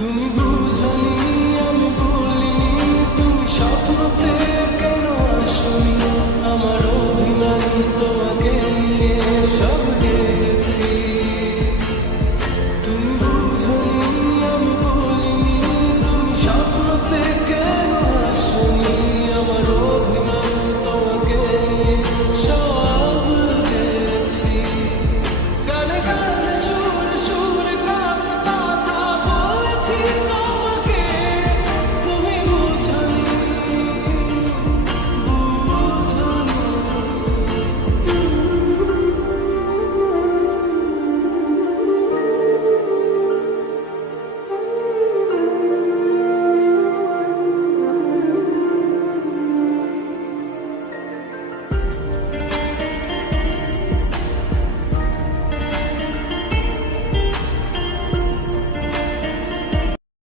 তুমি বুঝনি আমি বলিনি, তুমি স্বপ্নতে কেন আসনি, আমার অভিমান তোমাকে নিয়ে সব গেছি। তুমি বুঝনি আমি বলিনি, তুমি স্বপ্নতে কেন আসনি, আমার অভিমান তোমাকে নিয়ে সব গেছি। গানে গানে সুরে সুরে কথা কথা বলেছি।